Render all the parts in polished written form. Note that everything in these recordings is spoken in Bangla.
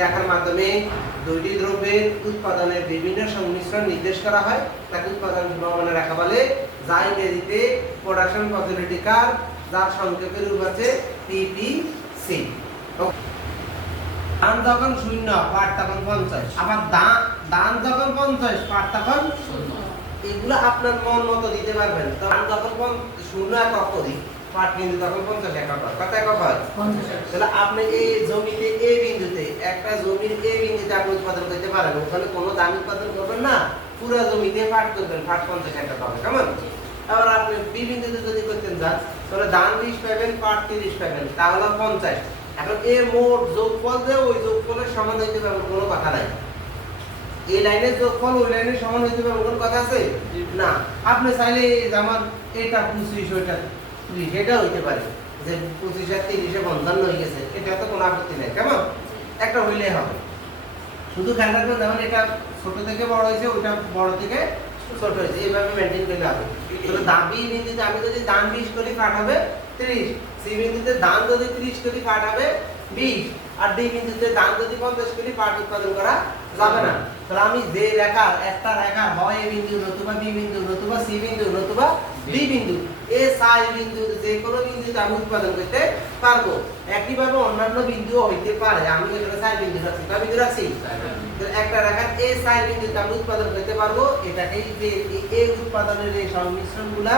রেখার মাধ্যমে দুইটি দ্রব্যের উৎপাদনের বিভিন্ন সংমিশ্রণ নির্দেশ করা হয় তাকে উৎপাদন সম্ভাবনা রেখা বলে, যা ইংরেজিতে প্রোডাকশন পসিবিলিটি কার্ভ, যার সংক্ষেপে রূপ আছে পিপিসি। দান যখন 0 পাঠ তখন 50, আবার দান যখন 50 পাঠ তখন 0। এগুলো আপনার মন মতো দিতে পারবেন। দান যখন 0 একক করি, পাঠ কিন্তু তখন 50 একক হয়। কত একক হয়? 50। তাহলে আপনি এই জমিতে এ বিন্দুতে, একটা জমির এ বিন্দুতে আপনি উৎপাদন করতে পারেন, ওখানে কোনো দান উৎপাদন করবেন না, পুরো জমিতে পাঠ করবেন, পাঠ 50 একক হবে। কেমন? আবার আপনি বি বিন্দুতে যদি করতেন যান, তাহলে দান 20 পাবেন, পাঠ 30 পাবেন, তাহলে 50। এখন এর মোট যোগফল যে ওই যোগফলের সমান হইতে পারবে কোনো কথা নাই। এই লাইনের যোগফল ওই লাইনের সমান হইতে পারবে কোনো কথা আছে না। আপনি চাইলে যেমন এটা 25 ওইটা 30 এটা হইতে পারে, যে 25 আর 30 এ 55 হয়ে গেছে, এটা তো কোনো আপত্তি নাই। কেমন? একটা হইলেই হবে। শুধু খেয়াল রাখবেন যেমন এটা ছোট থেকে বড় হয়েছে, ওইটা বড় থেকে ছোট হয়েছে, এইভাবে মেনটেন করলে হবে। তাহলে দাবি বিন্দুতে আমি যদি দান 20 করি কাট হবে 30, সি বিন্দুতে দান যদি 30 করি কাট হবে 20, আর ডি বিন্দুতে দান যদি 50 করি পাঠ উৎপাদন করা যাবে না। তাহলে আমি যে রেখার একটা রেখা হয় এ বিন্দু নতুবা বি বিন্দু নতুবা সি বিন্দু নতুবা ডি বিন্দু, এ সাই বিন্দু যে কোনো বিন্দুতে আমি উৎপাদন করতে পারবো। একইভাবে অন্যান্য বিন্দুও হইতে পারে। আমি এখানে সাই বিন্দু রাখছি, কয় বিন্দু রাখছি? একটা রেখার এ সাই বিন্দুতে আমি উৎপাদন করতে পারবো। এটাকেই যে এই উৎপাদনের এই সংমিশ্রণগুলা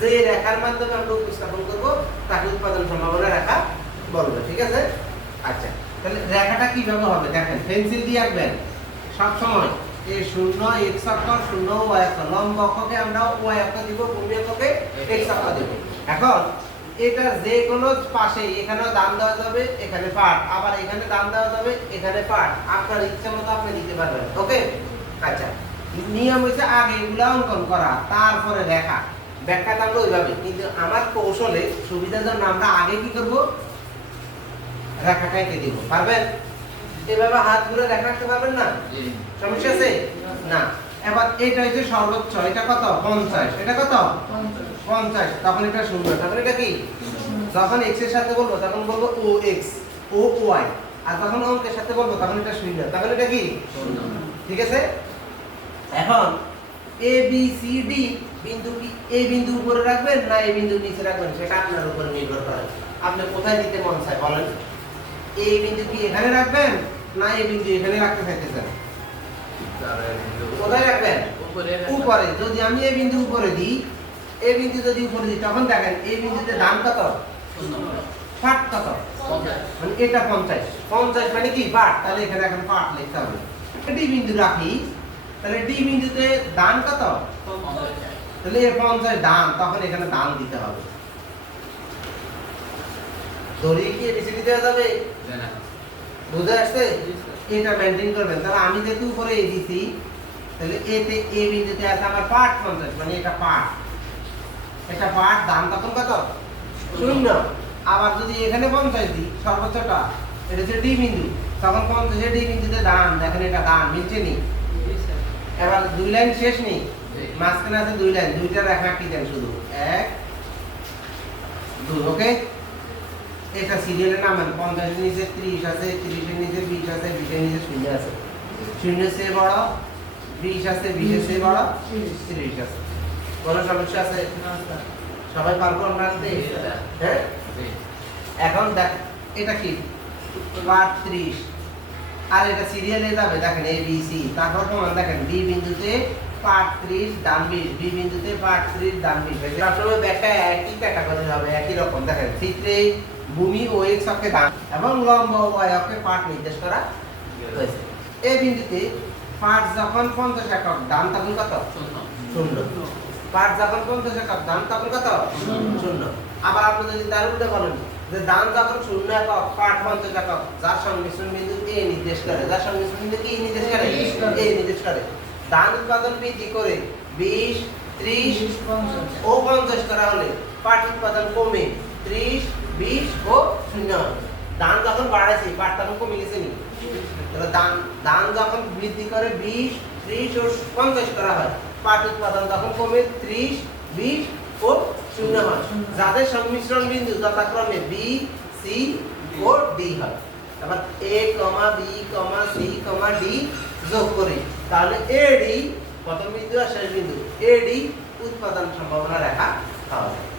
যে রেখার মাধ্যমে আমরা উপস্থাপন করব তাকে উৎপাদন সম্ভাবনা রেখা বলবো। ঠিক আছে? আচ্ছা, তাহলে রেখাটা কিভাবে হবে দেখেন, পেন্সিল দিয়ে আঁকবেন সব সময়। এই 0 x অক্ষ, 0 y অক্ষ, লম্ব অক্ষকে আমরা y অক্ষ দিব, ভূমি অক্ষকে x অক্ষ দেব। এখন এটা যে কোনো পাশে, এখানেও দান দেওয়া যাবে, এখানে পাঠ, আবার এখানে দান দেওয়া যাবে, এখানে পাঠ, আপনার ইচ্ছা মতো আপনি দিতে পারবেন। ওকে? আচ্ছা, নিয়ম হচ্ছে আগে এগুলা অঙ্কন করা, তারপরে রেখা। ব্যাখ্যাটা আমরা ওইভাবে, কিন্তু আমার কৌশলে সুবিধার জন্য আমরা আগে কি করব, রেখাটা এঁকে দিব। পারবেন? এভাবে হাত ঘুরে রেখা আঁকতে পারবেন না? সমস্যা আছে না। এবার এটা হচ্ছে সর্বোচ্চ, এটা কত? 50। এটা কত? 50। তখন এটা 0, তখন এটা কি? যখন x এর সাথে বলবো তখন বলবো ও x, ও y, আর যখন অঙ্কের সাথে বলবো তখন এটা 0, তখন এটা কি? 0। ঠিক আছে? এখন a b c d বিন্দু কি এই বিন্দু উপরে রাখবেন না এই বিন্দু নিচে রাখবেন, সেটা আপনার উপর নির্ভর করে। আপনি কোথায় দিতে মন চায় বলেন? এই বিন্দু কি এখানে রাখবেন না এই বিন্দু এখানে রাখতে চাইতেছেন? কোথায় রাখবেন? উপরে। যদি আমি এই বিন্দু উপরে দিই, এই বিন্দু যদি উপরে দিই, তখন দেখেন এই বিন্দুতে দান কত? পাঠ কত? মানে এটা 50। 50 মানে কি? পাঠ। তাহলে এখানে এখন পাঠ লিখতে হবে। ডি বিন্দু রাখি, তাহলে ডি বিন্দুতে দান কত? 50। তাহলে এই 50 দান, তখন এখানে দান দিতে হবে। দড়ি কি এবিসিডি দেওয়া যাবে? না। বুঝে আসছে? এটা মেইনটেইন করবেন। তাহলে আমি যেহেতু উপরে এ দিছি, তাহলে এতে এ বিন্দুতে আছে আমার পাঠ 50, মানে এটা পাঠ। এটা পাঠ, দান তখন কত? 0। আবার যদি এখানে 50 দিই সর্বোচ্চটা, এটা হচ্ছে ডি বিন্দু, তখন 50 এ ডি বিন্দুতে দান, দেখেন এটা দান মিলছে নি? এবার দুই লাইন শেষ নেই, মাঝখানে আছে দুই লাইন, দুইটা রেখা কি দেন শুধু 1 2। ওকে? এটা সিরিয়ালের নামান 50 এর নিচে 30 আছে, 30 এর নিচে 20 আছে, 20 এর নিচে 0 আছে, 0 এর চেয়ে বড় 20 আছে, 20 এর চেয়ে বড় 30 আছে। কোনো সমস্যা আছে? সবাই পারবো আমরা আনতে? হ্যাঁ। এখন দেখ এটা কি? পাঠ 30, আর এটা সিরিয়ালে যাবে, দেখেন এ বি সি, তারপর প্রমাণ দেখেন বি বিন্দুতে পাঠ 30 দান 20, বি বিন্দুতে পাঠ 30 দান 20। সবসময় ব্যাখ্যা একই ক্যাটাগরি হবে, একই রকম। দেখেন চিত্রে ভূমি ও x অক্ষে দান এবং লম্ব ও y অক্ষে পাঠ নির্দেশ করা হয়েছে। এই বিন্দুতে পাঠ যখন 50 একক, দান তখন কত? 0। পাঠ যখন 50 একক, দান তখন কত? 0। আবার আপনি যদি তার উল্টো বলেন যে দান যখন 0 একক, পাঠ 50 একক, যার সংমিশ্রণ বিন্দু a নির্দেশ করে, যার সংমিশ্রণ বিন্দু কি নির্দেশ করে? a নির্দেশ করে। দান উৎপাদন বৃদ্ধি করে 20 30 ও 50 করা হলে পাঠ উৎপাদন কমে 30 20 ও 0। দান যখন বাড়াইছে, পাঠ তখন কমে গেছে নি? তাহলে দান যখন বৃদ্ধি করে 20 30 ও 50 করা হয়, পাঠ উৎপাদন তখন কমে 30 20 ও 0 হয়, যাদের সংমিশ্রণ বিন্দু যথাক্রমে বি সি ও ডি হয়। এবার এ কমা B comma c comma D যোগ করি, তাহলে এডি প্রথম বিন্দু আর শেষ বিন্দু এডি উৎপাদন সম্ভাবনা রেখা পাওয়া যায়।